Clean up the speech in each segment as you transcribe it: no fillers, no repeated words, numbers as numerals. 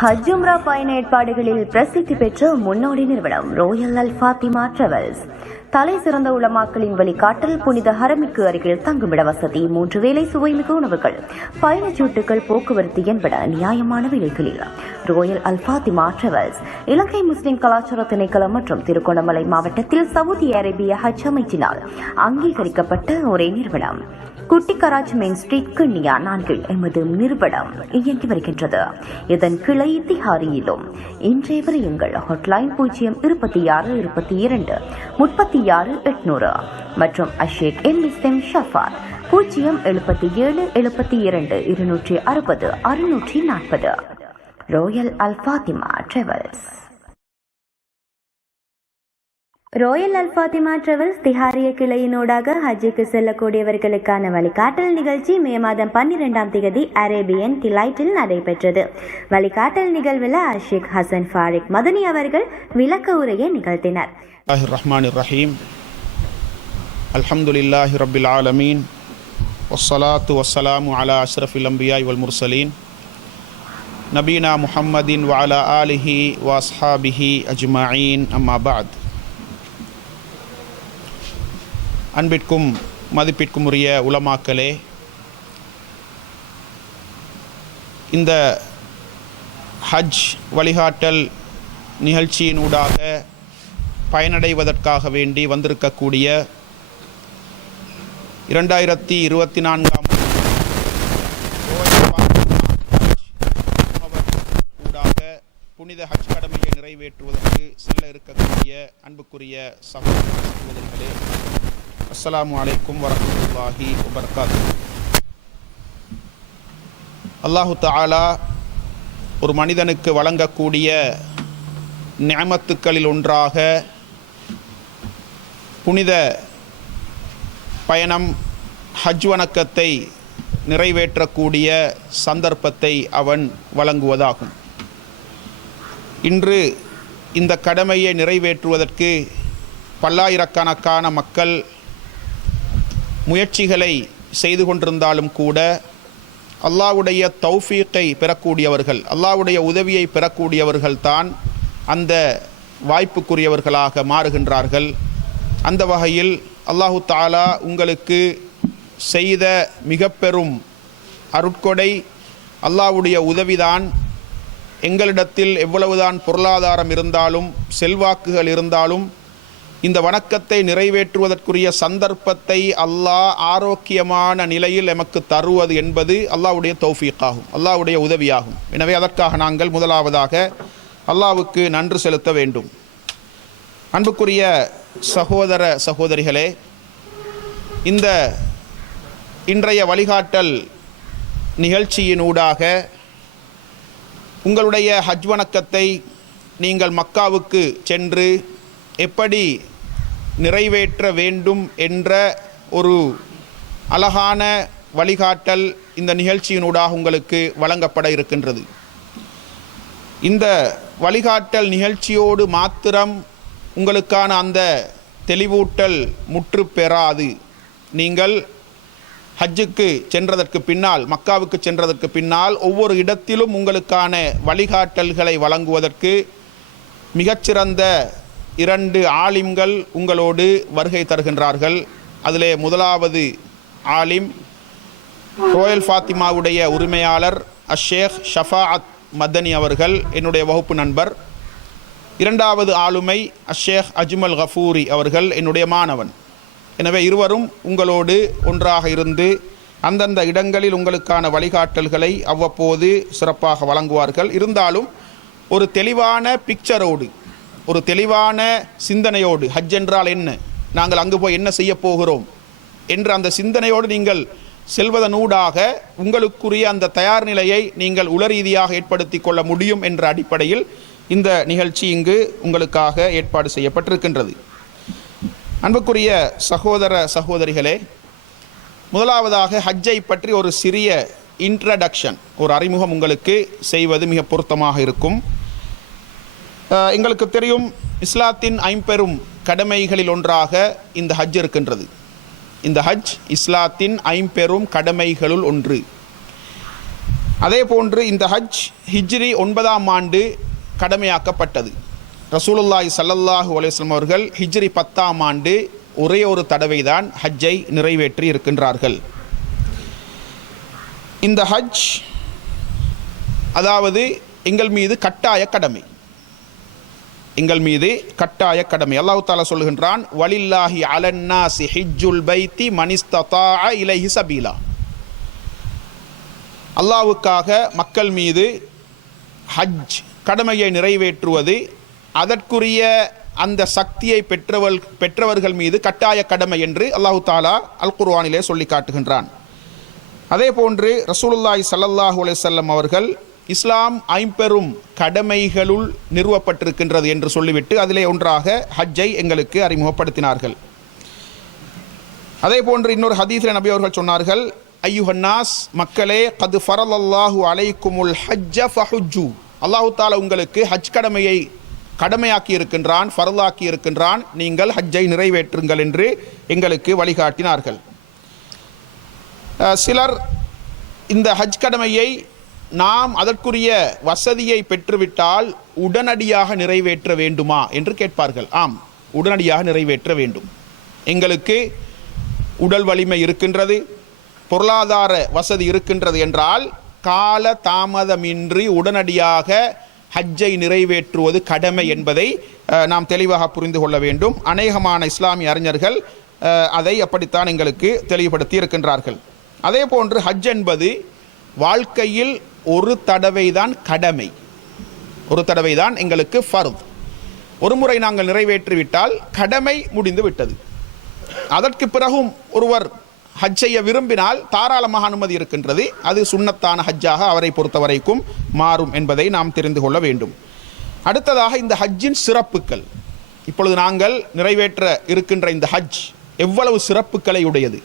ஹஜ் உம்ரா பயண ஏற்பாடுகளில் பிரசித்தி பெற்ற முன்னோடி நிறுவனம் ரோயல் அல் ஃபாத்திமா டிராவல்ஸ். தலை சிறந்த உலமாக்களின் வழிகாட்டல், புனித ஹரமிற்கு அருகில் தங்குமிட வசதி, 3 வேளை சுவைமிகு உணவுகள், பயணச்சீட்டுகள், போக்குவரத்து என்பன நியாயமான விலைகளில் ரோயல் அல் ஃபாத்திமா டிராவல்ஸ் இலங்கை முஸ்லிம் கலாச்சார திணைக்களம் மற்றும் திருகோணமலை மாவட்டத்தில் சவுதி அரேபிய ஹஜ் அமைச்சினால் அங்கீகரிக்கப்பட்ட ஒரே நிறுவனம். குட்டிக்கராச்சி மெயின் ஸ்ட்ரீட், கிண்ணியா 4 எமது நிறுவனம் இயங்கி வருகின்றது. இதன் கிளை திஹாரியிலும். இன்றைய விரையுங்கள். ஹாட்லைன் 0222236 மற்றும் அஷேக் எம் ஷஃபாத் 07772 ரோயல் அல் ஃபாத்திமா டிராவல்ஸ். ரோயல் அல் ஃபாத்திமா டிராவல்ஸ் திஹாரிய கிளையினூடாக ஹஜ்ஜுக்கு செல்லக்கூடியவர்களுக்கான வழிகாட்டல் நிகழ்ச்சி மே மாதம் 12ஆம் தேதி அரேபியன் டிலைட்டில் நடைபெற்றது. வழிகாட்டல் நிகழ்வில் அஷேக் ஹசன் ஃபாரிக் மதனி அவர்கள் விளக்க உரையை நிகழ்த்தினர். ரஹீம் அல்ஹம்துலில்லாஹி ரப்பில் ஆலமீன் வஸ்ஸலாத்து வஸ்ஸலாமு அலா அஷ்ரஃபில் அன்பியாஇ வல் முர்சலீன் நபீனா முஹம்மதின் வ அலா ஆலிஹி வ அஸ்ஹாபிஹி அஜ்மஈன். அம்மா பஅத். அன்பிற்கும் மதிப்பிற்கும் உரிய உலமாக்களே, இந்த ஹஜ் வழிகாட்டல் நிகழ்ச்சியினூடாக பயனடைவதற்காக வேண்டி வந்திருக்கக்கூடிய 2024ஆம் ஊடாக புனித ஹஜ் கடமையை நிறைவேற்றுவதற்கு செல்ல இருக்கக்கூடிய அன்புக்குரிய சகோதரர்களே, அஸ்ஸலாமு அலைக்கும் வரஹ்மத்துல்லாஹி வபரகாத்துஹு. அல்லாஹு தஆலா ஒரு மனிதனுக்கு வழங்கக்கூடிய நிஅமத்துக்களில் ஒன்றாக புனித பயணம், ஹஜ் வணக்கத்தை நிறைவேற்றக்கூடிய சந்தர்ப்பத்தை அவன் வழங்குவதாகும். இன்று இந்த கடமையை நிறைவேற்றுவதற்கு பல்லாயிரக்கணக்கான மக்கள் முயற்சிகளை செய்து கொண்டிருந்தாலும் கூட அல்லாஹ்வுடைய தௌஃபீக்கை பெறக்கூடியவர்கள், அல்லாஹ்வுடைய உதவியை பெறக்கூடியவர்கள் தான் அந்த வாய்ப்புக்குரியவர்களாக மாறுகின்றார்கள். அந்த வகையில் அல்லாஹு தஆலா உங்களுக்கு செய்த மிக பெரும் அருட்கொடை அல்லாஹ்வுடைய உதவிதான். எங்களிடத்தில் எவ்வளவுதான் பொருளாதாரம் இருந்தாலும், செல்வாக்குகள் இருந்தாலும், இந்த வணக்கத்தை நிறைவேற்றுவதற்குரிய சந்தர்ப்பத்தை அல்லாஹ் ஆரோக்கியமான நிலையில் எமக்கு தருவது என்பது அல்லாஹ்வுடைய தௌஃபீக்காகும், அல்லாஹ்வுடைய உதவியாகும். எனவே அதற்காக நாங்கள் முதலாவதாக அல்லாஹ்வுக்கு நன்றி செலுத்த வேண்டும். அன்புக்குரிய சகோதர சகோதரிகளே, இந்த இன்றைய வழிகாட்டல் நிகழ்ச்சியினூடாக உங்களுடைய ஹஜ் வணக்கத்தை நீங்கள் மக்காவுக்கு சென்று எப்படி நிறைவேற்ற வேண்டும் என்ற ஒரு அழகான வழிகாட்டல் இந்த நிகழ்ச்சியினூடாக உங்களுக்கு வழங்கப்பட இருக்கின்றது. இந்த வழிகாட்டல் நிகழ்ச்சியோடு மாத்திரம் உங்களுக்கான அந்த தெளிவூட்டல் முற்று பெறாது. நீங்கள் ஹஜ்ஜுக்கு சென்றதற்கு பின்னால், மக்காவுக்கு சென்றதற்கு பின்னால் ஒவ்வொரு இடத்திலும் உங்களுக்கான வழிகாட்டல்களை வழங்குவதற்கு மிகச்சிறந்த 2 ஆலிம்கள் உங்களோடு வருகை தருகின்றார்கள். அதிலே முதலாவது ஆலிம் ரோயல் ஃபாத்திமாவுடைய உரிமையாளர் அஷேக் ஷஃபாஅத் மதனி அவர்கள், என்னுடைய வகுப்பு நண்பர். 2வது ஆளுமை அஷேக் அஜ்மல் கஃபூரி அவர்கள், என்னுடைய மாணவன். எனவே இருவரும் உங்களோடு ஒன்றாக இருந்து அந்தந்த இடங்களில் உங்களுக்கான வழிகாட்டல்களை அவ்வப்போது சிறப்பாக வழங்குவார்கள். இருந்தாலும் ஒரு தெளிவான பிக்சரோடு, ஒரு தெளிவான சிந்தனையோடு, ஹஜ் என்றால் என்ன, நாங்கள் அங்கு போய் என்ன செய்ய போகிறோம் என்ற அந்த சிந்தனையோடு நீங்கள் செல்வதனூடாக உங்களுக்குரிய அந்த தயார் நிலையை நீங்கள் உளரீதியாக ஏற்படுத்தி கொள்ள முடியும் என்ற அடிப்படையில் இந்த நிகழ்ச்சி இங்கு உங்களுக்காக ஏற்பாடு செய்யப்பட்டிருக்கின்றது. அன்புக்குரிய சகோதர சகோதரிகளே, முதலாவதாக ஹஜ்ஜை பற்றி ஒரு சிறிய இன்ட்ரடக்ஷன், ஒரு அறிமுகம் உங்களுக்கு செய்வது மிக பொருத்தமாக இருக்கும். எங்களுக்கு தெரியும், இஸ்லாத்தின் 5 பெரும் கடமைகளில் ஒன்றாக இந்த ஹஜ் இருக்கின்றது. இந்த ஹஜ் இஸ்லாத்தின் 5 பெரும் கடமைகளுள் ஒன்று. அதே போன்று இந்த ஹஜ் ஹிஜ்ரி 9ஆம் ஆண்டு கடமையாக்கப்பட்டது. ரசூலுல்லாஹி ஸல்லல்லாஹு அலைஹி வஸல்லம் அவர்கள் ஹிஜ்ரி 10ஆம் ஆண்டு ஒரே ஒரு தடவை தான் ஹஜ்ஜை நிறைவேற்றி இருக்கின்றார்கள். இந்த ஹஜ் அதாவது எங்கள் மீது கட்டாய கடமை, எங்கள் மீது கட்டாய கடமை. அல்லாஹ் தஆலா சொல்கின்றான், வலில்லாஹி அலன்னாஸி ஹிஜ்ஜுல் பைத்தி மனிஸ்ததாஅ இலைஹி சபீலா. அல்லாஹ்வுக்காக மக்கள் மீது ஹஜ் கடமையை நிறைவேற்றுவது அதற்குரிய அந்த சக்தியை பெற்றவர்கள் மீது கட்டாய கடமை என்று அல்லாஹ் தஆலா அல் குர்ஆனிலே சொல்லி காட்டுகின்றான். அதே போன்று ரசூலுல்லாஹி ஸல்லல்லாஹு அலைஹி வஸல்லம் அவர்கள் இஸ்லாம் ஐம்பெரும் கடமைகளுள் நிறுவப்பட்டிருக்கின்றது என்று சொல்லிவிட்டு அதிலே ஒன்றாக ஹஜ்ஜை எங்களுக்கு அறிமுகப்படுத்தினார்கள். அதே போன்று இன்னொரு ஹதீஸில் நபி அவர்கள் சொன்னார்கள், ஐயுஹன்னாஸ், மக்களே, கது ஃபரலல்லாஹு அலைக்குமுல் ஹஜ்ஜ ஃபஹுஜ்ஜு. அல்லாஹ் தஆலா உங்களுக்கு ஹஜ் கடமையை கடமையாக்கி இருக்கின்றான், ஃபர்லாக்கி இருக்கின்றான், நீங்கள் ஹஜ்ஜை நிறைவேற்றுங்கள் என்று எங்களுக்கு வழிகாட்டினார்கள். சிலர் இந்த ஹஜ் கடமையை நாம் அதற்குரிய வசதியை பெற்றுவிட்டால் உடனடியாக நிறைவேற்ற வேண்டுமா என்று கேட்பார்கள். ஆம், உடனடியாக நிறைவேற்ற வேண்டும். எங்களுக்கு உடல் வலிமை இருக்கின்றது, பொருளாதார வசதி இருக்கின்றது என்றால் கால தாமதமின்றி உடனடியாக ஹஜ்ஜை நிறைவேற்றுவது கடமை என்பதை நாம் தெளிவாக புரிந்து கொள்ள வேண்டும். அநேகமான இஸ்லாமிய அறிஞர்கள் அதை அப்படித்தான் எங்களுக்கு தெளிவுபடுத்தி இருக்கின்றார்கள். அதே போன்று ஹஜ் என்பது வாழ்க்கையில் ஒரு தடவை தான் கடமை, ஒரு தடவை தான் எங்களுக்கு ஃபர்த். ஒரு முறை நாங்கள் நிறைவேற்றிவிட்டால் கடமை முடிந்து விட்டது. அதற்கு பிறகும் ஒருவர் ஹஜ் செய்ய விரும்பினால் தாராளமாக அனுமதி இருக்கின்றது. அது சுன்னத்தான ஹஜ்ஜாக அவரை பொறுத்தவரைக்கும் மாறும் என்பதை நாம் தெரிந்து கொள்ள வேண்டும். அடுத்ததாக இந்த ஹஜ்ஜின் சிறப்புகள். இப்பொழுது நாங்கள் நிறைவேற்ற இருக்கின்ற இந்த ஹஜ் எவ்வளவு சிறப்புகளை உடையது,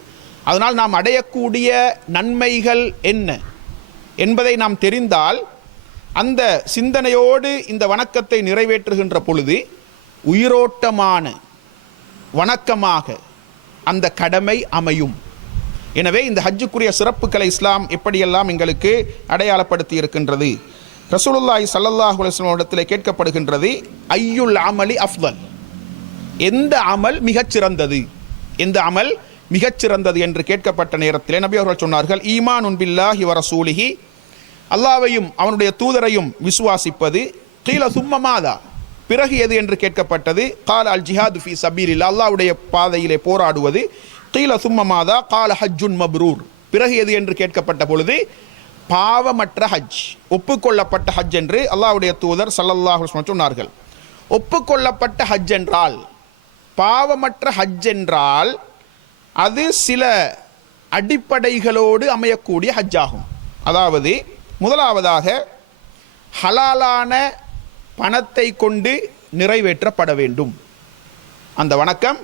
அதனால் நாம் அடையக்கூடிய நன்மைகள் என்ன என்பதை நாம் தெரிந்தால் அந்த சிந்தனையோடு இந்த வணக்கத்தை நிறைவேற்றுகின்ற பொழுது உயிரோட்டமான வணக்கமாக அந்த கடமை அமையும். எனவே இந்த ஹஜ்ஜுக்குரிய சிறப்புகளை இஸ்லாம் எப்படியெல்லாம் எங்களுக்கு அடையாளப்படுத்தி இருக்கின்றது. ரசூலுல்லாஹி ஸல்லல்லாஹு அலைஹி வஸல்லம் இடத்திலே கேட்கப்படுகின்றது, ஐயுல் அமலி அஃதல், எந்த அமல் மிகச்சிறந்தது, எந்த அமல் மிகச்சிறந்தது என்று கேட்கப்பட்ட நேரத்திலே நபி அவர்கள் சொன்னார்கள், ஈமானுன் பில்லாஹி வ ரசூலிஹி, அல்லாஹ்வையும் அவனுடைய தூதரையும் விசுவாசிப்பது. கீல சும்ம மாதா, பிறகு எது என்று கேட்கப்பட்டது. கால அல் ஜிஹாது ஃபீ சபீலில்லாஹ், அல்லாஹ்வுடைய பாதையிலே போராடுவது. கீல சும்ம மாதா கால ஹஜ்ஜுன் மப்ரூர், பிறகு எது என்று கேட்கப்பட்ட பொழுது பாவமற்ற ஹஜ், ஒப்புக்கொள்ளப்பட்ட ஹஜ் என்று அல்லாஹ்வுடைய தூதர் ஸல்லல்லாஹு அலைஹி வஸல்லம் சொன்னார்கள். ஒப்புக்கொள்ளப்பட்ட ஹஜ் என்றால், பாவமற்ற ஹஜ் என்றால் அது சில அடிப்படைகளோடு அமையக்கூடிய ஹஜ் ஆகும். அதாவது முதலாவதாக ஹலாலான பணத்தை கொண்டு நிறைவேற்றப்பட வேண்டும். அந்த வணக்கம்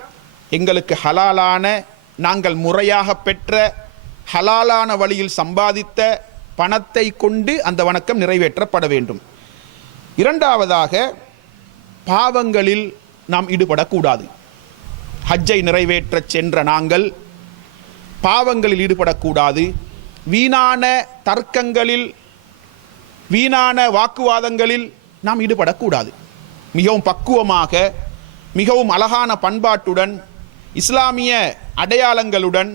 எங்களுக்கு ஹலாலான, நாங்கள் முறையாக பெற்ற ஹலாலான வழியில் சம்பாதித்த பணத்தை கொண்டு அந்த வணக்கம் நிறைவேற்றப்பட வேண்டும். இரண்டாவதாக பாவங்களில் நாம் ஈடுபடக்கூடாது. ஹஜ்ஜை நிறைவேற்ற சென்ற நாங்கள் பாவங்களில் ஈடுபடக்கூடாது. வீணான தர்க்கங்களில், வீணான வாக்குவாதங்களில் நாம் ஈடுபடக்கூடாது. மிகவும் பக்குவமாக, மிகவும் அழகான பண்பாட்டுடன், இஸ்லாமிய அடையாளங்களுடன்,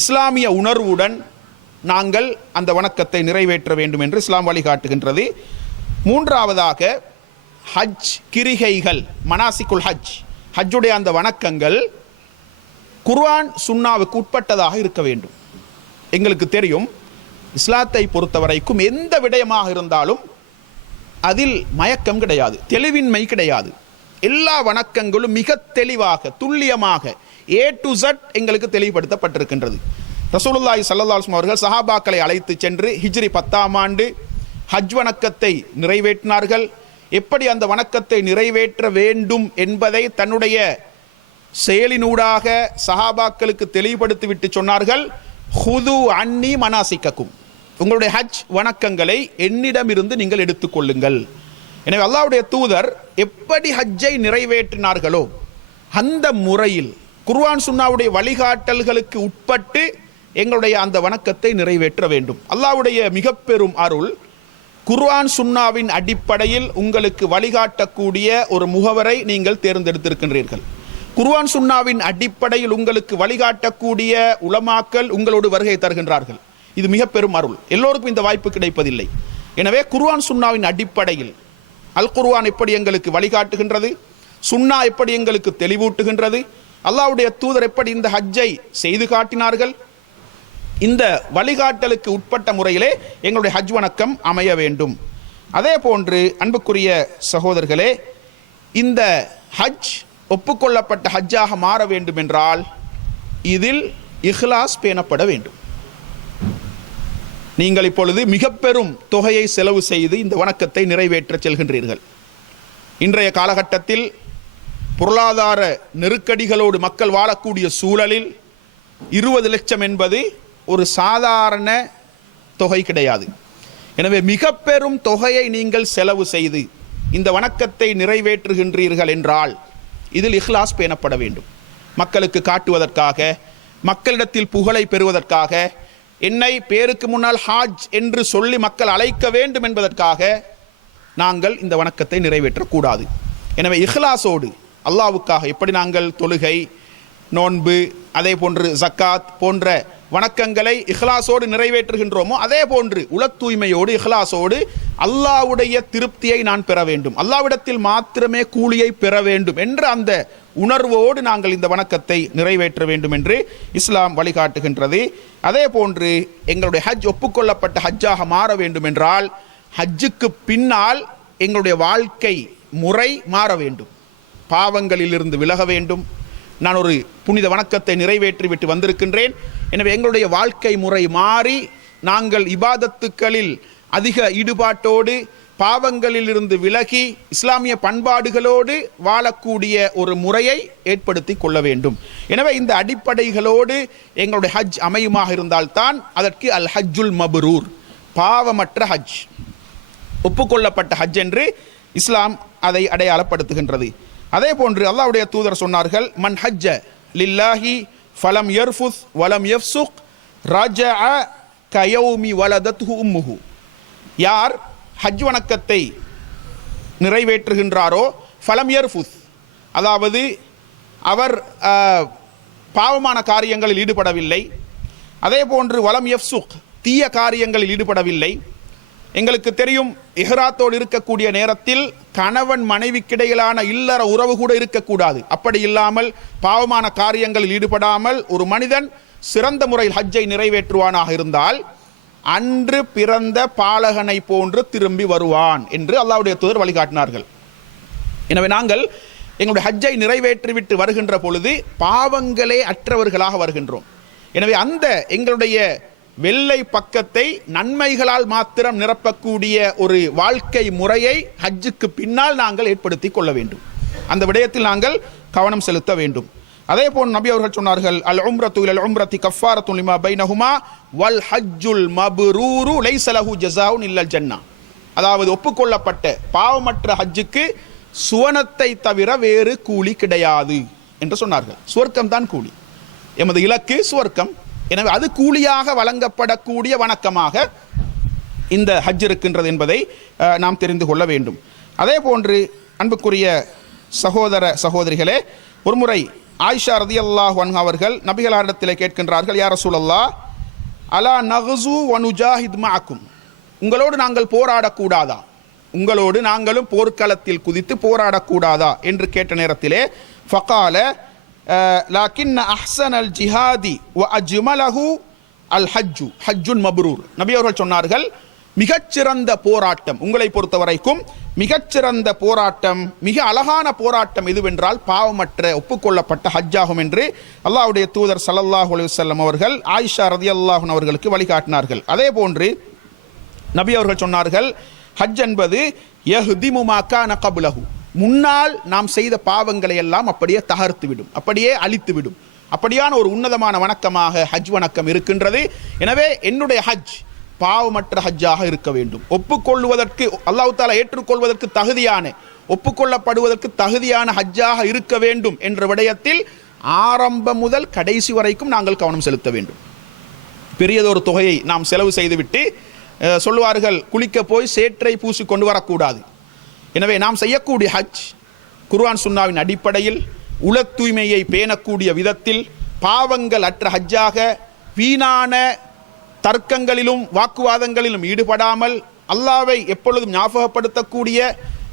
இஸ்லாமிய உணர்வுடன் நாங்கள் அந்த வணக்கத்தை நிறைவேற்ற வேண்டும் என்று இஸ்லாம் வழிகாட்டுகின்றது. மூன்றாவதாக ஹஜ் கிரிகைகள், மனாசிக்குல் ஹஜ், ஹஜ்ஜுடைய அந்த வணக்கங்கள் குர்ஆன் சுன்னாவுக்கு உட்பட்டதாக இருக்க வேண்டும். எங்களுக்கு தெரியும், இஸ்லாத்தை பொறுத்தவரைக்கும் எந்த விடயமாக இருந்தாலும் அதில் மயக்கம் கிடையாது, தெளிவின்மை கிடையாது. எல்லா வணக்கங்களும் மிக தெளிவாக, துல்லியமாக A to Z எங்களுக்கு தெளிவுபடுத்தப்பட்டிருக்கின்றது. ரசூலுல்லாஹி ஸல்லல்லாஹு அலைஹி வஸல்லம் அவர்கள் சஹாபாக்களை அழைத்து சென்று ஹிஜ்ரி 10ஆம் ஆண்டு ஹஜ் வணக்கத்தை நிறைவேற்றினார்கள். எப்படி அந்த வணக்கத்தை நிறைவேற்ற வேண்டும் என்பதை தன்னுடைய செயலினூடாக சஹாபாக்களுக்கு தெளிவுபடுத்திவிட்டு சொன்னார்கள், ஹுது அன்னி மனாசிக்கக்கும், உங்களுடைய ஹஜ் வணக்கங்களை என்னிடமிருந்து நீங்கள் எடுத்துக்கொள்ளுங்கள். எனவே அல்லாஹ்வுடைய தூதர் எப்படி ஹஜ்ஜை நிறைவேற்றினார்களோ அந்த முறையில் குர்ஆன் சுன்னாவுடைய வழிகாட்டல்களுக்கு உட்பட்டு எங்களுடைய அந்த வணக்கத்தை நிறைவேற்ற வேண்டும். அல்லாஹ்வுடைய மிக பெரும் அருள், குர்ஆன் சுன்னாவின் அடிப்படையில் உங்களுக்கு வழிகாட்டக்கூடிய ஒரு முகவரை நீங்கள் தேர்ந்தெடுத்திருக்கின்றீர்கள். குர்ஆன் சுன்னாவின் அடிப்படையில் உங்களுக்கு வழிகாட்டக்கூடிய உலமாக்கள் உங்களோடு வருகை தருகின்றார்கள். இது மிக பெரும் அருள். எல்லோருக்கும் இந்த வாய்ப்பு கிடைப்பதில்லை. எனவே குர்ஆன் சுன்னாவின் அடிப்படையில் அல் குர்ஆன் எப்படி எங்களுக்கு வழிகாட்டுகின்றது, சுன்னா எப்படி எங்களுக்கு தெளிவூட்டுகின்றது, அல்லாஹ்வுடைய தூதர் எப்படி இந்த ஹஜ்ஜை செய்து காட்டினார்கள், இந்த வழிகாட்டலுக்கு உட்பட்ட முறையிலே எங்களுடைய ஹஜ் வணக்கம் அமைய வேண்டும். அதே போன்று அன்புக்குரிய சகோதரர்களே, இந்த ஹஜ் ஒப்புக்கொள்ளப்பட்ட ஹஜ்ஜாக மாற வேண்டும் என்றால் இதில் இஹ்லாஸ் பேணப்பட வேண்டும். நீங்கள் இப்பொழுது மிக பெரும் தொகையை செலவு செய்து இந்த வணக்கத்தை நிறைவேற்ற செல்கின்றீர்கள். இன்றைய காலகட்டத்தில் பொருளாதார நெருக்கடிகளோடு மக்கள் வாழக்கூடிய சூழலில் 20 லட்சம் என்பது ஒரு சாதாரண தொகை கிடையாது. எனவே மிக பெரும் தொகையை நீங்கள் செலவு செய்து இந்த வணக்கத்தை நிறைவேற்றுகின்றீர்கள் என்றால் இதில் இஹ்லாஸ் பேணப்பட வேண்டும். மக்களுக்கு காட்டுவதற்காக, மக்களிடத்தில் புகழை பெறுவதற்காக, என்னை பேருக்கு முன்னால் ஹாஜ் என்று சொல்லி மக்கள் அழைக்க வேண்டும் என்பதற்காக நாங்கள் இந்த வணக்கத்தை நிறைவேற்றக்கூடாது. எனவே இஹ்லாஸோடு அல்லாஹ்வுக்காக எப்படி நாங்கள் தொழுகை, நோன்பு, அதே போன்று ஜக்காத் போன்ற வணக்கங்களை இஹ்லாஸோடு நிறைவேற்றுகின்றோமோ அதே போன்று உள தூய்மையோடு இஹ்லாஸோடு அல்லாஹ்வுடைய திருப்தியை நான் பெற வேண்டும், அல்லாஹ்விடத்தில் மாத்திரமே கூலியை பெற வேண்டும் என்ற அந்த உணர்வோடு நாங்கள் இந்த வணக்கத்தை நிறைவேற்ற வேண்டும் என்று இஸ்லாம் வழிகாட்டுகின்றது. அதே போன்று எங்களுடைய ஹஜ் ஒப்புக்கொள்ளப்பட்ட ஹஜ்ஜாக மாற வேண்டும் என்றால் ஹஜ்ஜுக்கு பின்னால் எங்களுடைய வாழ்க்கை முறை மாற வேண்டும். பாவங்களிலிருந்து விலக வேண்டும். நான் ஒரு புனித வணக்கத்தை நிறைவேற்றிவிட்டு வந்திருக்கின்றேன், எனவே எங்களுடைய வாழ்க்கை முறை மாறி நாங்கள் இபாதத்துக்களில் அதிக ஈடுபாட்டோடு பாவங்களில் இருந்து விலகி இஸ்லாமிய பண்பாடுகளோடு வாழக்கூடிய ஒரு முறையை ஏற்படுத்தி கொள்ள வேண்டும். எனவே இந்த அடிப்படைகளோடு எங்களுடைய ஹஜ் அமையுமாக இருந்தால்தான் அதற்கு அல் ஹஜ்ஜுல் மப்ரூர், பாவமற்ற ஹஜ், ஒப்புக்கொள்ளப்பட்ட ஹஜ் என்று இஸ்லாம் அதை அடையாளப்படுத்துகின்றது. அதே போன்று அல்லாஹ்வுடைய தூதர் சொன்னார்கள், மன் ஹஜ்ஜ லில்லாஹி ஃபலம் யர்ஃபுஸ் வலம் யஃப்சுக் ரஜஅ கயௌமி வலதத்ஹு உம்முஹு. யார் ஹஜ் வணக்கத்தை நிறைவேற்றுகின்றாரோ ஃபலம் யர்ஃபுஸ், அதாவது அவர் பாவமான காரியங்களில் ஈடுபடவில்லை, அதே போன்று வலம் யஃப்சுக் தீய காரியங்களில் ஈடுபடவில்லை. எங்களுக்கு தெரியும், இஹ்ராத்தோடு இருக்கக்கூடிய நேரத்தில் கணவன் மனைவிக்கிடையிலான இல்லற உறவு கூட இருக்கக்கூடாது. அப்படி இல்லாமல் பாவமான காரியங்களில் ஈடுபடாமல் ஒரு மனிதன் சிறந்த முறையில் ஹஜ்ஜை நிறைவேற்றுவானாக இருந்தால் அன்று பிறந்த பாலகனை போன்று திரும்பி வருவான் என்று அல்லாஹ்வுடைய தூதர் வழிகாட்டினார்கள். எனவே நாங்கள் எங்களுடைய ஹஜ்ஜை நிறைவேற்றிவிட்டு வருகின்ற பொழுது பாவங்களே அற்றவர்களாக வருகின்றோம். எனவே அந்த எங்களுடைய வெள்ளை பக்கத்தை நன்மைகளால் மாத்திரம் நிரப்பக்கூடிய ஒரு வாழ்க்கை முறையை ஹஜ்ஜுக்கு பின்னால் நாங்கள் ஏற்படுத்தி கொள்ள வேண்டும். அந்த விடயத்தில் நாங்கள் கவனம் செலுத்த வேண்டும். அதே போல் நபி அவர்கள் சொன்னார்கள், அல் உம்ரத்து இலல் உம்ரத்தி கஃபாரத்துன் லிமா பைனஹுமா வல் ஹஜ்ஜுல் மப்ரூரு லைஸ லஹு ஜஸாஉன் இல்லல் ஜன்னah. அதாவது ஒப்புக்கொள்ளப்பட்ட பாவமற்ற ஹஜ்ஜுக்கு சுவனத்தை தவிர வேறு கூலி கிடையாது என்று சொன்னார்கள். சுவர்க்கம் தான் கூலி, எமது இலக்கு சுவர்க்கம். எனவே அது கூலியாக வழங்கப்படக்கூடிய வணக்கமாக இந்த ஹஜ் இருக்கின்றது என்பதை நாம் தெரிந்து கொள்ள வேண்டும். அதே போன்று அன்புக்குரிய சகோதர சகோதரிகளே, ஒருமுறை ஆயிஷா ரதியல்லாஹு அன்ஹா அவர்கள் நபிகளாரிடத்தில் கேட்கின்றார்கள், யா ரசூலல்லாஹ் அலா நக்ஸு வ நுஜாஹித் மஅக்கும், உங்களோடு நாங்கள் போராடக்கூடாதா, உங்களோடு நாங்களும் போர்க்களத்தில் குதித்து போராடக்கூடாதா என்று கேட்ட நேரத்திலே ஃபகால லாக்கின் அஹ்ஸனல் ஜிஹாதி வ அஜ்மலஹு அல் ஹஜ்ஜு ஹஜ்ஜுன் மப்ரூர். நபி அவர்கள் சொன்னார்கள், மிகச்சிறந்த போராட்டம், உங்களை பொறுத்தவரைக்கும் மிகச்சிறந்த போராட்டம், மிக அழகான போராட்டம் எதுவென்றால் பாவமற்ற ஒப்புக்கொள்ளப்பட்ட ஹஜ்ஜாகும் என்று அல்லாஹ்வுடைய தூதர் ஸல்லல்லாஹு அலைஹி வஸல்லம் அவர்கள் ஆயிஷா ரதியல்லாஹு அன்ஹா அவர்களுக்கு வழிகாட்டினார்கள். அதே போன்று நபி அவர்கள் சொன்னார்கள், ஹஜ் என்பது யஹ்திமு மா கான கப்லஹு, முன்னால் நாம் செய்த பாவங்களை எல்லாம் அப்படியே தகர்த்து விடும், அப்படியே அழித்து விடும். அப்படியான ஒரு உன்னதமான வணக்கமாக ஹஜ் வணக்கம் இருக்கின்றது. எனவே என்னுடைய ஹஜ் பாவமற்ற ஹஜ்ஜாக இருக்க வேண்டும். ஒப்புக்கொள்வதற்கு அல்லாஹ் தஆலா ஏற்றுக்கொள்வதற்கு தகுதியான, ஒப்புக்கொள்ளப்படுவதற்கு தகுதியான ஹஜ்ஜாக இருக்க வேண்டும் என்ற விடயத்தில் ஆரம்பம் முதல் கடைசி வரைக்கும் நாங்கள் கவனம் செலுத்த வேண்டும். பெரியதொரு தொகையை நாம் செலவு செய்துவிட்டு சொல்லுவார்கள், குளிக்க போய் சேற்றை பூசி கொண்டு வரக்கூடாது. எனவே நாம் செய்யக்கூடிய ஹஜ் குர்ஆன் சுன்னாவின் அடிப்படையில் உள தூய்மையை பேணக்கூடிய விதத்தில் பாவங்கள் அற்ற ஹஜ்ஜாக வீணான தர்க்கங்களிலும் வாக்குவாதங்களிலும் ஈடுபடாமல் அல்லாஹ்வை எப்பொழுதும் ஞாபகப்படுத்தக்கூடிய,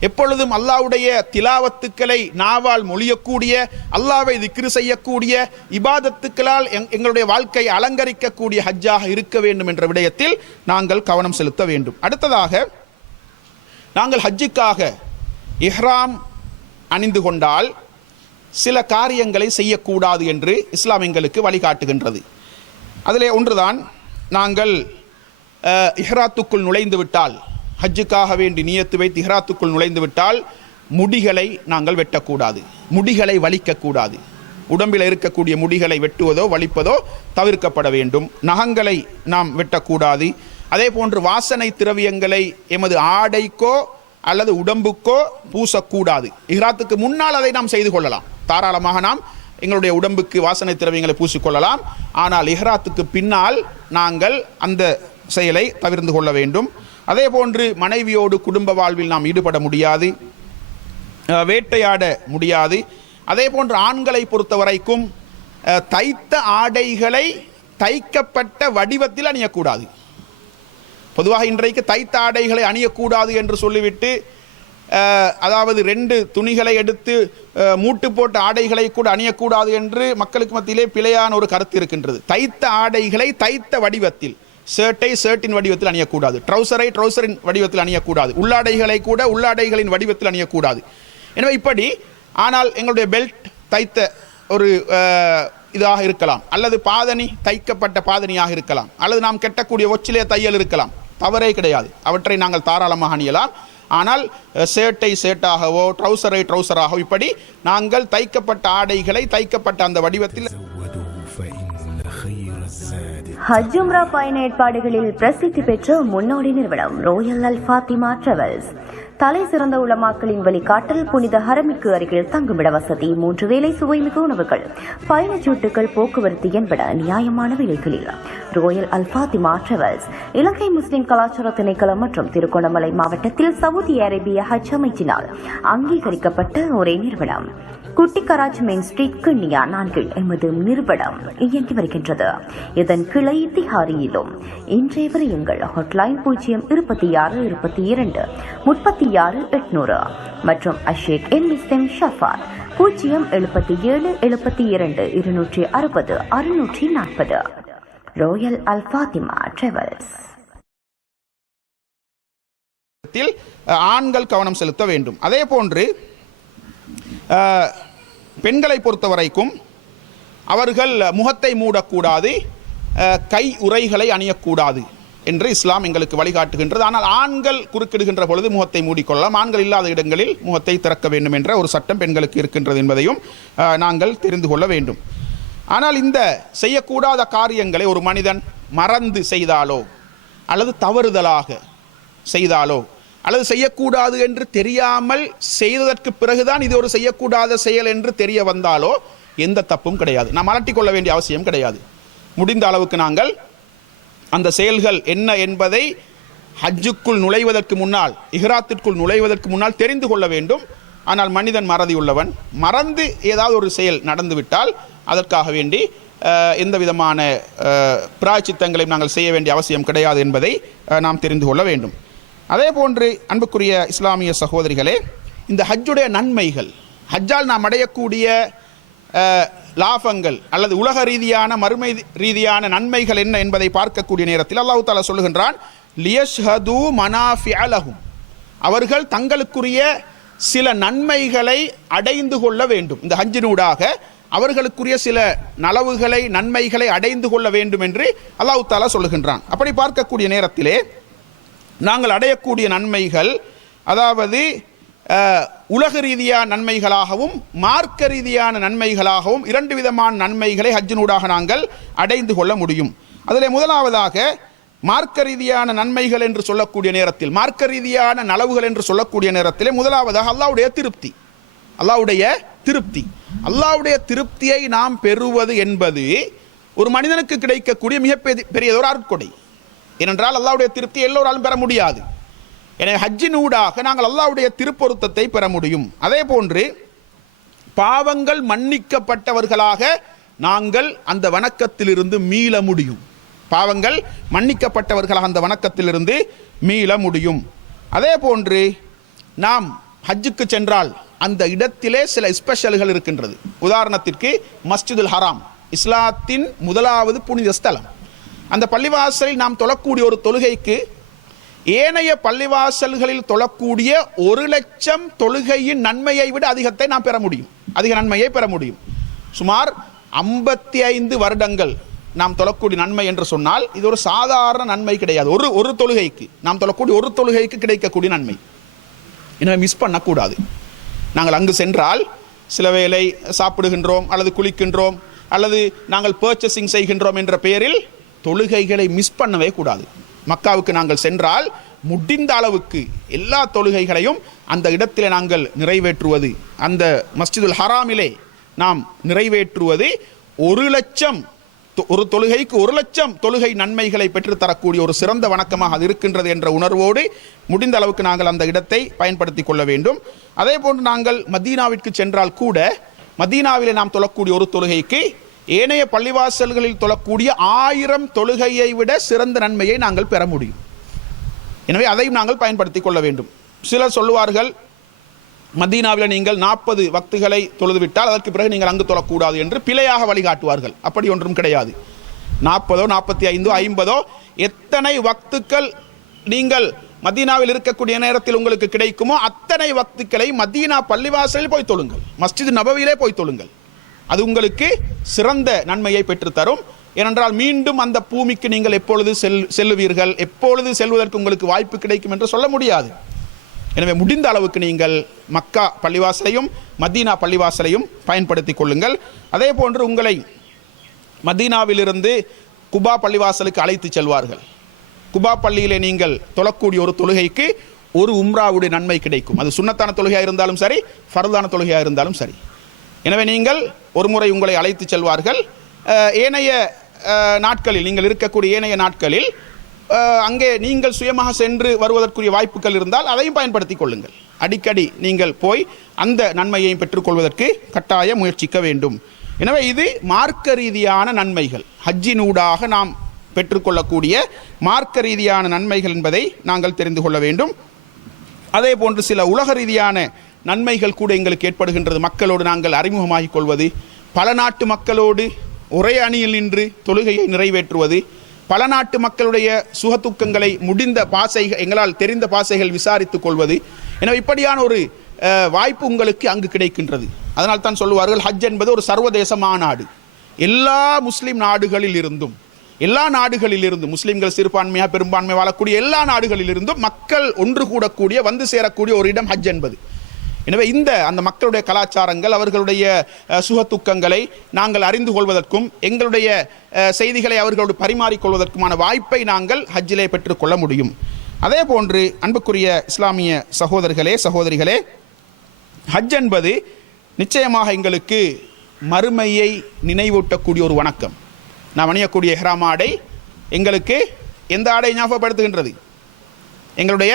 எப்பொழுதும் அல்லாஹ்வுடைய திலாவத்துக்களை நாவால் மொழியக்கூடிய, அல்லாஹ்வை திக்ரு செய்யக்கூடிய, இபாதத்துக்களால் எங்களுடைய வாழ்க்கையை அலங்கரிக்கக்கூடிய ஹஜ்ஜாக இருக்க வேண்டும் என்ற விடயத்தில் நாங்கள் கவனம் செலுத்த வேண்டும். அடுத்ததாக, நாங்கள் ஹஜ்ஜுக்காக இஹ்ராம் அணிந்து கொண்டால் சில காரியங்களை செய்யக்கூடாது என்று இஸ்லாம் எங்களுக்கு வழிகாட்டுகின்றது. அதிலே ஒன்றுதான், நாங்கள் இஹ்ராத்துக்குள் நுழைந்து விட்டால், ஹஜ்ஜுக்காக வேண்டி நியத்து வைத்து இஹ்ராத்துக்குள் நுழைந்து விட்டால் முடிகளை நாங்கள் வெட்டக்கூடாது, முடிகளை வலிக்கக்கூடாது. உடம்பில் இருக்கக்கூடிய முடிகளை வெட்டுவதோ வலிப்பதோ தவிர்க்கப்பட வேண்டும். நகங்களை நாம் வெட்டக்கூடாது. அதே போன்று வாசனை திரவியங்களை எமது ஆடைக்கோ அல்லது உடம்புக்கோ பூசக்கூடாது. இஹ்ராத்துக்கு முன்னால் அதை நாம் செய்து கொள்ளலாம். தாராளமாக நாம் எங்களுடைய உடம்புக்கு வாசனை திரவியங்களை பூசிக்கொள்ளலாம். ஆனால் இஹ்ராத்துக்கு பின்னால் நாங்கள் அந்த செயலை தவிர்த்து கொள்ள வேண்டும். அதே போன்று மனைவியோடு குடும்ப வாழ்வில் நாம் ஈடுபட முடியாது, வேட்டையாட முடியாது. அதே போன்று ஆண்களை பொறுத்த வரைக்கும் தைத்த ஆடைகளை தைக்கப்பட்ட வடிவத்தில் அணியக்கூடாது. பொதுவாக இன்றைக்கு தைத்த ஆடைகளை அணியக்கூடாது என்று சொல்லிவிட்டு, அதாவது 2 துணிகளை எடுத்து மூட்டு போட்ட ஆடைகளை கூட அணியக்கூடாது என்று மக்களுக்கு மத்தியிலே பிழையான ஒரு கருத்து இருக்கின்றது. தைத்த ஆடைகளை தைத்த வடிவத்தில், ஷர்ட்டை ஷர்ட்டின் வடிவத்தில் அணியக்கூடாது, ட்ரௌசரை ட்ரௌசரின் வடிவத்தில் அணியக்கூடாது, உள்ளாடைகளை கூட உள்ளாடைகளின் வடிவத்தில் அணியக்கூடாது. எனவே இப்படி, ஆனால் எங்களுடைய பெல்ட் தைத்த ஒரு இதாக இருக்கலாம், அல்லது பாதணி தைக்கப்பட்ட பாதணியாக இருக்கலாம், அல்லது நாம் கெட்டக்கூடிய ஒச்சிலே தையல் இருக்கலாம், தவறே கிடையாது. அவற்றை நாங்கள் தாராளமாக அணியலாம். ஆனால் ஷர்ட்டை ஷர்ட்டாகவோ ட்ரௌசரை ட்ரௌசராகவோ இப்படி நாங்கள் தைக்கப்பட்ட ஆடைகளை தைக்கப்பட்ட அந்த வடிவத்தில். ஹஜ் உம்ரா பயண ஏற்பாடுகளில் பிரசித்தி பெற்ற முன்னோடி நிறுவனம் ரோயல் அல் ஃபாத்திமா டிராவல்ஸ். தலை சிறந்த உலமாக்களின் வழிகாட்டல், புனித ஹரமிற்கு அருகில் தங்குமிட வசதி, 3 வேளை சுவைமிகு உணவுகள், பயணச்சீட்டுகள், போக்குவரத்து என்பன நியாயமான விலைகளில். ரோயல் அல் ஃபாத்திமா டிராவல்ஸ் இலங்கை முஸ்லிம் கலாச்சார திணைக்களம் மற்றும் திருகோணமலை மாவட்டத்தில் சவுதி அரேபிய ஹஜ் அமைச்சினால் அங்கீகரிக்கப்பட்ட ஒரே நிறுவனம். குட்டிக்கராஜ் மெயின் ஸ்ட்ரீட், கிண்ணியா 4 எமது நிறுவனம் இயங்கி வருகின்றது. இதன் கிளை திஹாரியிலும். இன்றைய விரையுங்கள் ஹாட்லைன் 026 22 36 800 மற்றும் அஷேக் எம் ஷஃபாத் 077 72 260 640. ரோயல் அல் ஃபாத்திமா டிராவல்ஸ். ஆண்கள் கவனம் செலுத்த வேண்டும். அதே போன்று பெண்களை பொறுத்தவரைக்கும் அவர்கள் முகத்தை மூடக்கூடாது, கை உறைகளை அணியக்கூடாது என்று இஸ்லாம் எங்களுக்கு வழிகாட்டுகின்றது. ஆனால் ஆண்கள் குறுக்கிடுகின்ற பொழுது முகத்தை மூடிக்கொள்ளலாம். ஆண்கள் இல்லாத இடங்களில் முகத்தை திறக்க வேண்டும் என்ற ஒரு சட்டம் பெண்களுக்கு இருக்கின்றது என்பதையும் நாங்கள் தெரிந்து கொள்ள வேண்டும். ஆனால் இந்த செய்யக்கூடாத காரியங்களை ஒரு மனிதன் மறந்து செய்தாலோ அல்லது தவறுதலாக செய்தாலோ அல்லது செய்யக்கூடாது என்று தெரியாமல் செய்ததற்கு பிறகுதான் இது ஒரு செய்யக்கூடாத செயல் என்று தெரிய வந்தாலோ எந்த தப்பும் கிடையாது. நாம் அலட்டிக்கொள்ள வேண்டிய அவசியம் கிடையாது. முடிந்த அளவுக்கு நாங்கள் அந்த செயல்கள் என்ன என்பதை ஹஜ்ஜுக்குள் நுழைவதற்கு முன்னால், இஹ்ராத்திற்குள் நுழைவதற்கு முன்னால் தெரிந்து கொள்ள வேண்டும். ஆனால் மனிதன் மறதியுள்ளவன், மறந்து ஏதாவது ஒரு செயல் நடந்துவிட்டால் அதற்காக வேண்டி எந்த விதமான பிராயச்சித்தங்களையும் நாங்கள் செய்ய வேண்டிய அவசியம் கிடையாது என்பதை நாம் தெரிந்து கொள்ள வேண்டும். அதே போன்று அன்புக்குரிய இஸ்லாமிய சகோதரிகளே, இந்த ஹஜ்ஜுடைய நன்மைகள், ஹஜ்ஜால் நாம் அடையக்கூடிய லாபங்கள் அல்லது உலக ரீதியான மறுமை ரீதியான நன்மைகள் என்ன என்பதை பார்க்கக்கூடிய நேரத்தில் அல்லாஹ் தஆலா சொல்லுகின்றான், லியஷ்ஹது மனாஃபிஅ லஹும், அவர்கள் தங்களுக்குரிய சில நன்மைகளை அடைந்து கொள்ள வேண்டும். இந்த ஹஜ்ஜினூடாக அவர்களுக்குரிய சில நலவுகளை நன்மைகளை அடைந்து கொள்ள வேண்டும் என்று அல்லாஹ் தஆலா சொல்லுகின்றான். அப்படி பார்க்கக்கூடிய நேரத்திலே நாங்கள் அடையக்கூடிய நன்மைகள், அதாவது உலக ரீதியான நன்மைகளாகவும் மார்க்க ரீதியான நன்மைகளாகவும் 2 விதமான நன்மைகளை ஹஜ்ஜினூடாக நாங்கள் அடைந்து கொள்ள முடியும். அதில் முதலாவதாக மார்க்க ரீதியான நன்மைகள் என்று சொல்லக்கூடிய நேரத்தில், மார்க்க ரீதியான நலவுகள் என்று சொல்லக்கூடிய நேரத்தில் முதலாவதாக அல்லாஹ்வுடைய திருப்தி. அல்லாஹ்வுடைய திருப்தியை நாம் பெறுவது என்பது ஒரு மனிதனுக்கு கிடைக்கக்கூடிய பெரியதொரு அருட்கொடை. ஏனென்றால் அல்லாஹ்வுடைய திருப்தி எல்லோராலும் பெற முடியாது. எனவே ஹஜ்ஜின் ஊடாக நாங்கள் அல்லாஹ்வுடைய திருப்பொருத்தத்தை பெற முடியும். அதே போன்று பாவங்கள் மன்னிக்கப்பட்டவர்களாக நாங்கள் அந்த வணக்கத்திலிருந்து மீள முடியும். பாவங்கள் மன்னிக்கப்பட்டவர்களாக அந்த வணக்கத்திலிருந்து மீள முடியும். அதே போன்று நாம் ஹஜ்ஜுக்கு சென்றால் அந்த இடத்திலே சில ஸ்பெஷல்கள் இருக்கின்றது. உதாரணத்திற்கு மஸ்ஜிதுல் ஹராம் இஸ்லாத்தின் முதலாவது புனித ஸ்தலம். அந்த பள்ளிவாசலில் நாம் தொழக்கூடிய ஒரு தொழுகைக்கு ஏனைய பள்ளிவாசல்களில் தொழக்கூடிய 1,00,000 தொழுகையின் நன்மையை விட அதிகத்தை நாம் பெற முடியும். அதிக நன்மையை பெற முடியும். சுமார் 55 வருடங்கள் நாம் தொழக்கூடிய நன்மை என்று சொன்னால் இது ஒரு சாதாரண நன்மை கிடையாது. ஒரு தொழுகைக்கு நாம் தொழக்கூடிய ஒரு தொழுகைக்கு கிடைக்கக்கூடிய நன்மை. எனவே மிஸ் பண்ணக்கூடாது. நாங்கள் அங்கு சென்றால் சில வேளை சாப்பிடுகின்றோம் அல்லது குளிக்கின்றோம் அல்லது நாங்கள் பர்ச்சேசிங் செய்கின்றோம் என்ற பெயரில் தொழுகைகளை மிஸ் பண்ணவே கூடாது. மக்காவுக்கு நாங்கள் சென்றால் முடிந்த அளவுக்கு எல்லா தொழுகைகளையும் அந்த இடத்திலே நாங்கள் நிறைவேற்றுவது, அந்த மஸ்ஜிதுல் ஹராமிலே நாம் நிறைவேற்றுவது 1,00,000 ஒரு தொழுகைக்கு 1,00,000 தொழுகை நன்மைகளை பெற்றுத்தரக்கூடிய ஒரு சிறந்த வணக்கமாக அது இருக்கின்றது என்ற உணர்வோடு முடிந்த அளவுக்கு நாங்கள் அந்த இடத்தை பயன்படுத்தி கொள்ள வேண்டும். அதே போன்று நாங்கள் மதீனாவிற்கு சென்றால் கூட மதீனாவிலே நாம் தொழக்கூடிய ஒரு தொழுகைக்கு ஏனைய பள்ளிவாசல்களில் தொழக்கூடிய 1000 தொழுகையை விட சிறந்த நன்மையை நாங்கள் பெற முடியும். எனவே அதையும் நாங்கள் பயன்படுத்தி கொள்ள வேண்டும். சிலர் சொல்லுவார்கள், மதீனாவில் நீங்கள் 40 வக்துகளை தொழுதுவிட்டால் அதற்கு பிறகு நீங்கள் அங்கு தொழக்கூடாது என்று பிழையாக வழிகாட்டுவார்கள். அப்படி ஒன்றும் கிடையாது. 40, 45, 50 எத்தனை வக்துக்கள் நீங்கள் மதீனாவில் இருக்கக்கூடிய நேரத்தில் உங்களுக்கு கிடைக்குமோ அத்தனை வக்துக்களை மதீனா பள்ளிவாசலில் போய் தொழுங்கள், மஸ்ஜித் நபவியிலே போய் தொழுங்கள். அது உங்களுக்கு சிறந்த நன்மையை பெற்றுத்தரும். ஏனென்றால் மீண்டும் அந்த பூமிக்கு நீங்கள் எப்பொழுது செல்லுவீர்கள், எப்பொழுது செல்வதற்கு உங்களுக்கு வாய்ப்பு கிடைக்கும் என்று சொல்ல முடியாது. எனவே முடிந்த அளவுக்கு நீங்கள் மக்கா பள்ளிவாசலையும் மதீனா பள்ளிவாசலையும் பயன்படுத்தி கொள்ளுங்கள். அதே போன்று உங்களை மதீனாவிலிருந்து குபா பள்ளிவாசலுக்கு அழைத்து செல்வார்கள். குபா பள்ளியிலே நீங்கள் தொழக்கூடிய ஒரு தொழுகைக்கு ஒரு உம்ராவுடைய நன்மை கிடைக்கும். அது சுன்னத்தான தொழுகையாக இருந்தாலும் சரி, ஃபர்தான தொழுகையாக இருந்தாலும் சரி. எனவே நீங்கள் ஒரு முறை உங்களை அழைத்து செல்வார்கள். ஏனைய நாட்களில் நீங்கள் இருக்கக்கூடிய ஏனைய நாட்களில் அங்கே நீங்கள் சுயமாக சென்று வருவதற்குரிய வாய்ப்புகள் இருந்தால் அதையும் பயன்படுத்தி கொள்ளுங்கள். அடிக்கடி நீங்கள் போய் அந்த நன்மையையும் பெற்றுக்கொள்வதற்கு கட்டாய முயற்சிக்க வேண்டும். எனவே இது மார்க்க ரீதியான நன்மைகள், ஹஜ்ஜினூடாக நாம் பெற்றுக்கொள்ளக்கூடிய மார்க்க ரீதியான நன்மைகள் என்பதை நாங்கள் தெரிந்து கொள்ள வேண்டும். அதே போன்று சில உலக ரீதியான நன்மைகள் கூட எங்களுக்கு ஏற்படுகின்றது. மக்களோடு நாங்கள் அறிமுகமாகிக் கொள்வது, பல நாட்டு மக்களோடு ஒரே அணியில் நின்று தொழுகையை நிறைவேற்றுவது, பல நாட்டு மக்களுடைய சுகதுக்கங்களை முடிந்த பாசைகள், எங்களால் தெரிந்த பாசைகள் விசாரித்துக் கொள்வது. எனவே இப்படியான ஒரு வாய்ப்பு உங்களுக்கு அங்கு கிடைக்கின்றது. அதனால் தான் சொல்லுவார்கள், ஹஜ் என்பது ஒரு சர்வதேச மாநாடு. எல்லா முஸ்லிம் நாடுகளில் இருந்தும், எல்லா நாடுகளில் இருந்தும், முஸ்லிம்கள் சிறுபான்மையாக பெரும்பான்மை வாழக்கூடிய எல்லா நாடுகளில் இருந்தும் மக்கள் ஒன்று கூடக்கூடிய, வந்து சேரக்கூடிய ஒரு இடம் ஹஜ் என்பது. எனவே அந்த மக்களுடைய கலாச்சாரங்கள், அவர்களுடைய சுகதுக்கங்களை நாங்கள் அறிந்து கொள்வதற்கும் எங்களுடைய செய்திகளை அவர்களோடு பரிமாறிக்கொள்வதற்குமான வாய்ப்பை நாங்கள் ஹஜ்ஜிலே பெற்றுக்கொள்ள முடியும். அதே போன்று அன்புக்குரிய இஸ்லாமிய சகோதரர்களே, சகோதரிகளே, ஹஜ் என்பது நிச்சயமாக எங்களுக்கு மறுமையை நினைவூட்டக்கூடிய ஒரு வணக்கம். நாம் அணியக்கூடிய இஹ்ராம் ஆடை எங்களுக்கு எந்த ஆடையை ஞாபகப்படுத்துகின்றது? எங்களுடைய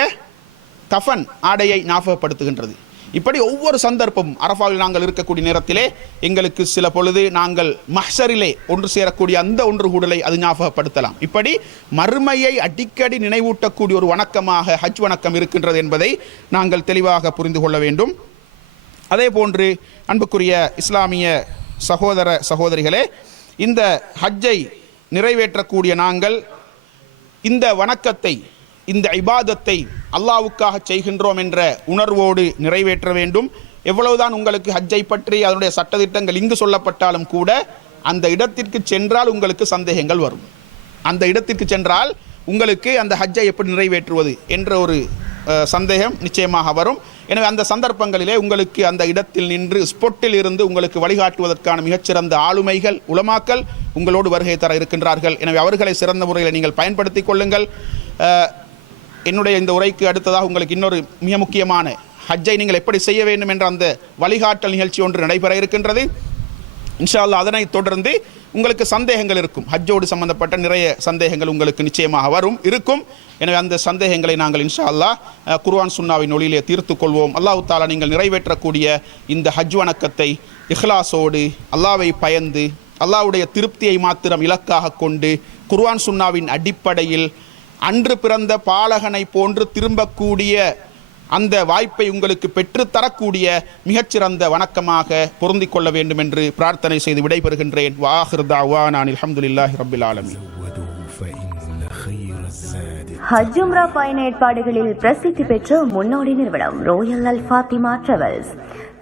கஃபன் ஆடையை ஞாபகப்படுத்துகின்றது. இப்படி ஒவ்வொரு சந்தர்ப்பமும் அரஃபாவில் நாங்கள் இருக்கக்கூடிய நேரத்திலே எங்களுக்கு சில பொழுது நாங்கள் மஹ்ஷரிலே ஒன்று சேரக்கூடிய அந்த ஒன்று கூடலை அது ஞாபகப்படுத்தலாம். இப்படி மறுமையை அடிக்கடி நினைவூட்டக்கூடிய ஒரு வணக்கமாக ஹஜ் வணக்கம் இருக்கின்றது என்பதை நாங்கள் தெளிவாக புரிந்து கொள்ள வேண்டும். அதே போன்று அன்புக்குரிய இஸ்லாமிய சகோதர சகோதரிகளே, இந்த ஹஜ்ஜை நிறைவேற்றக்கூடிய நாங்கள் இந்த வணக்கத்தை, இந்த இபாதத்தை அல்லாஹ்வுக்காக செய்கின்றோம் என்ற உணர்வோடு நிறைவேற்ற வேண்டும். எவ்வளவுதான் உங்களுக்கு ஹஜ்ஜை பற்றி அதனுடைய சட்டதிட்டங்கள் இங்கு சொல்லப்பட்டாலும் கூட அந்த இடத்திற்கு சென்றால் உங்களுக்கு சந்தேகங்கள் வரும். அந்த இடத்திற்கு சென்றால் உங்களுக்கு அந்த ஹஜ்ஜை எப்படி நிறைவேற்றுவது என்ற ஒரு சந்தேகம் நிச்சயமாக வரும். எனவே அந்த சந்தர்ப்பங்களிலே உங்களுக்கு அந்த இடத்தில் நின்று ஸ்பொட்டில் இருந்து உங்களுக்கு வழிகாட்டுவதற்கான மிகச்சிறந்த ஆளுமைகள், உலமாக்கள் உங்களோடு வருகை தர இருக்கின்றார்கள். எனவே அவர்களை சிறந்த முறையில் நீங்கள் பயன்படுத்தி கொள்ளுங்கள். என்னுடைய இந்த உரைக்கு அடுத்ததாக உங்களுக்கு இன்னொரு மிக முக்கியமான ஹஜ்ஜை நீங்கள் எப்படி செய்ய வேண்டும் என்ற அந்த வழிகாட்டல் நிகழ்ச்சி ஒன்று நடைபெற இருக்கின்றது. இன்ஷா அல்லாஹ் அதனைத் தொடர்ந்து உங்களுக்கு சந்தேகங்கள் இருக்கும். ஹஜ்ஜோடு சம்பந்தப்பட்ட நிறைய சந்தேகங்கள் உங்களுக்கு நிச்சயமாக இருக்கும். எனவே அந்த சந்தேகங்களை நாங்கள் இன்ஷா அல்லாஹ் குர்ஆன் சுன்னாவின் ஒளியிலே தீர்த்து கொள்வோம். அல்லாஹ் தஆலா நீங்கள் நிறைவேற்றக்கூடிய இந்த ஹஜ் வணக்கத்தை இஹ்லாஸோடு அல்லாஹ்வை பயந்து அல்லாஹ்வுடைய திருப்தியை மாத்திரம் இலக்காக கொண்டு குர்ஆன் சுன்னாவின் அடிப்படையில் அன்று பிறந்த பாலகனை போன்று திரும்பக்கூடிய அந்த வாய்ப்பை உங்களுக்கு பெற்றுத்தரக்கூடிய மிகச்சிறந்த வணக்கமாக பொருந்திக் கொள்ள வேண்டும் என்று பிரார்த்தனை செய்து விடைபெறுகின்றேன். வாஹிர் தஅவானா அல்ஹம்துலில்லாஹி ரப்பில் ஆலமீன். ஹஜ் உம்ரா பயண ஏற்பாடுகளில் பிரசித்தி பெற்ற முன்னோடி நிறுவனம் ரோயல் அல் ஃபாத்திமா டிராவல்ஸ்.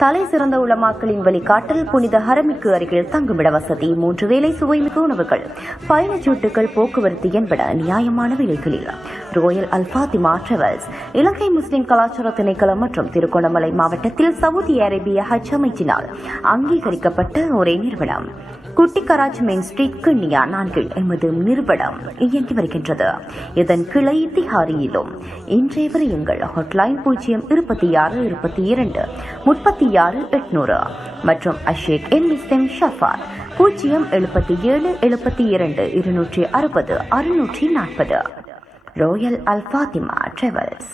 தலை சிறந்த உலமாக்களின் வழிகாட்டல், புனித ஹரமிக்கு அருகில் தங்குமிட வசதி, 3 வேளை சுவைமிகு உணவுகள், பயணச்சீட்டுகள், போக்குவரத்து என்பன நியாயமான விலைகளில் ரோயல் அல் ஃபாத்திமா டிராவல்ஸ் இலங்கை முஸ்லிம் கலாச்சார திணைக்களம் மற்றும் திருகோணமலை மாவட்டத்தில் சவுதி அரேபிய ஹஜ் அமைச்சினால் அங்கீகரிக்கப்பட்ட ஒரே நிறுவனம். குட்டிக்கராஜ் மெயின் ஸ்ட்ரீட், கிண்ணியா 4 எமது நிறுவனம் இயங்கி வருகின்றது. இதன் கிளை திஹாரியிலும். இன்றைய விரயங்கள் ஹாட்லைன் 026 22 36 800 மற்றும் அஷேக் எம் ஷஃபாத் 077 72 260 640. ரோயல் அல் ஃபாத்திமா டிராவல்ஸ்.